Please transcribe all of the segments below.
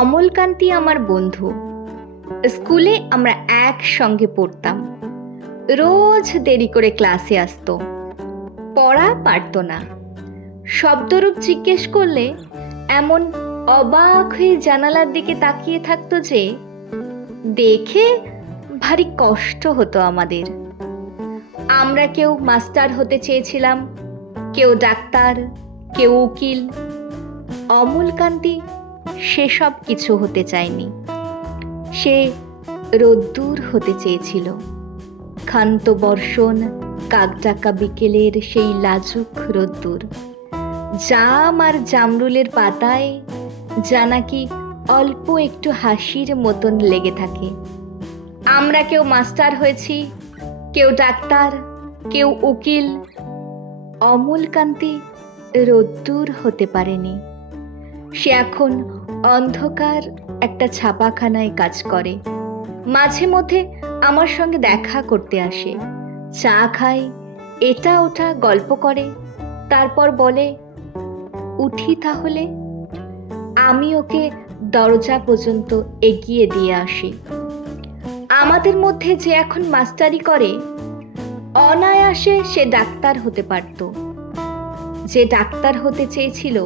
অমলকান্তি আমার বন্ধু। স্কুলে আমরা একসঙ্গে পড়তাম। রোজ দেরি করে ক্লাসে আসতো, পড়া পারতো না। শব্দরূপ জিজ্ঞেস করলে এমন অবাক হয়ে জানালার দিকে তাকিয়ে থাকতো যে দেখে ভারী কষ্ট হতো আমাদের। আমরা কেউ মাস্টার হতে চেয়েছিলাম, কেউ ডাক্তার, কেউ উকিল। অমলকান্তি সেসব কিছু হতে চায়নি। সে রোদ্দুর হতে চেয়েছিল। ক্ষান্ত বর্ষণ, কাকডাকা বিকেলের সেই লাজুক রোদ্দুর, জাম আর জামরুলের পাতায় যা নাকি অল্প একটু হাসির মতন লেগে থাকে। আমরা কেউ মাস্টার হয়েছি, কেউ ডাক্তার, কেউ উকিল। অমলকান্তি রোদ্দুর হতে পারেনি। সে এখন অন্ধকার একটা ছাপাখানায় কাজ করে। মাঝে মধ্যে আমার সঙ্গে দেখা করতে আসে, চা খায়, এটা ওটা গল্প করে, তারপর বলে, উঠি তাহলে। আমি ওকে দরজা পর্যন্ত এগিয়ে দিয়ে আসি। আমাদের মধ্যে যে এখন মাস্টারি করে, অনায়াসে সে ডাক্তার হতে পারত। যে ডাক্তার হতে চেয়েছিল,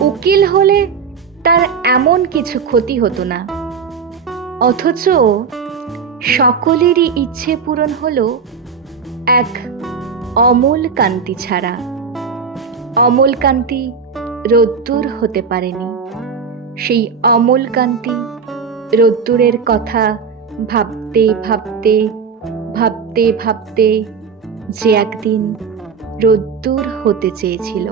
উকিল হলে তার এমন কিছু ক্ষতি হতো না। অথচ সকলেরই ইচ্ছে পূরণ হলো এক অমলকান্তি ছাড়া। অমলকান্তি রোদ্দুর হতে পারেনি। সেই অমলকান্তি রোদ্দুরের কথা ভাবতে ভাবতে ভাবতে ভাবতে যে একদিন রোদ্দুর হতে চেয়েছিল।